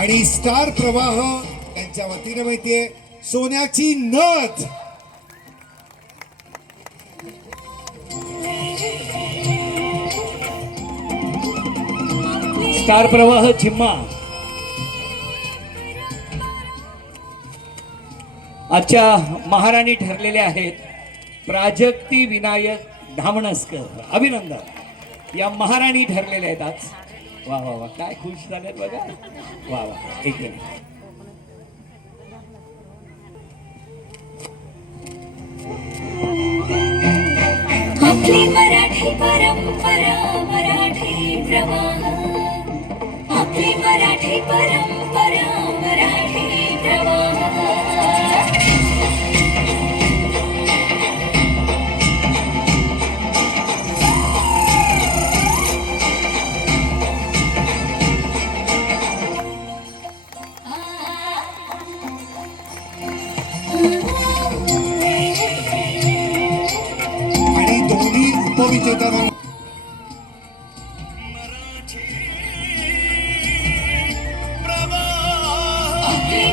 आणि स्टार प्रवाह त्यांच्या वतीने माहितीये सोन्याची नथ. स्टार प्रवाह झिम्मा आजच्या महाराणी ठरलेल्या आहेत प्राजक्ती विनायक धामणसकर. अभिनंदन, या महाराणी ठरलेल्या आहेत आज. वा वा वा, काय खुश झालेत बघा. वा वा, एक मिनिट. आपली मराठी परंपरा, मराठी प्रवाह, आपली मराठी परंपरा, मराठी प्रवाह. आणि दोन्ही उपविजेत्यांना आपली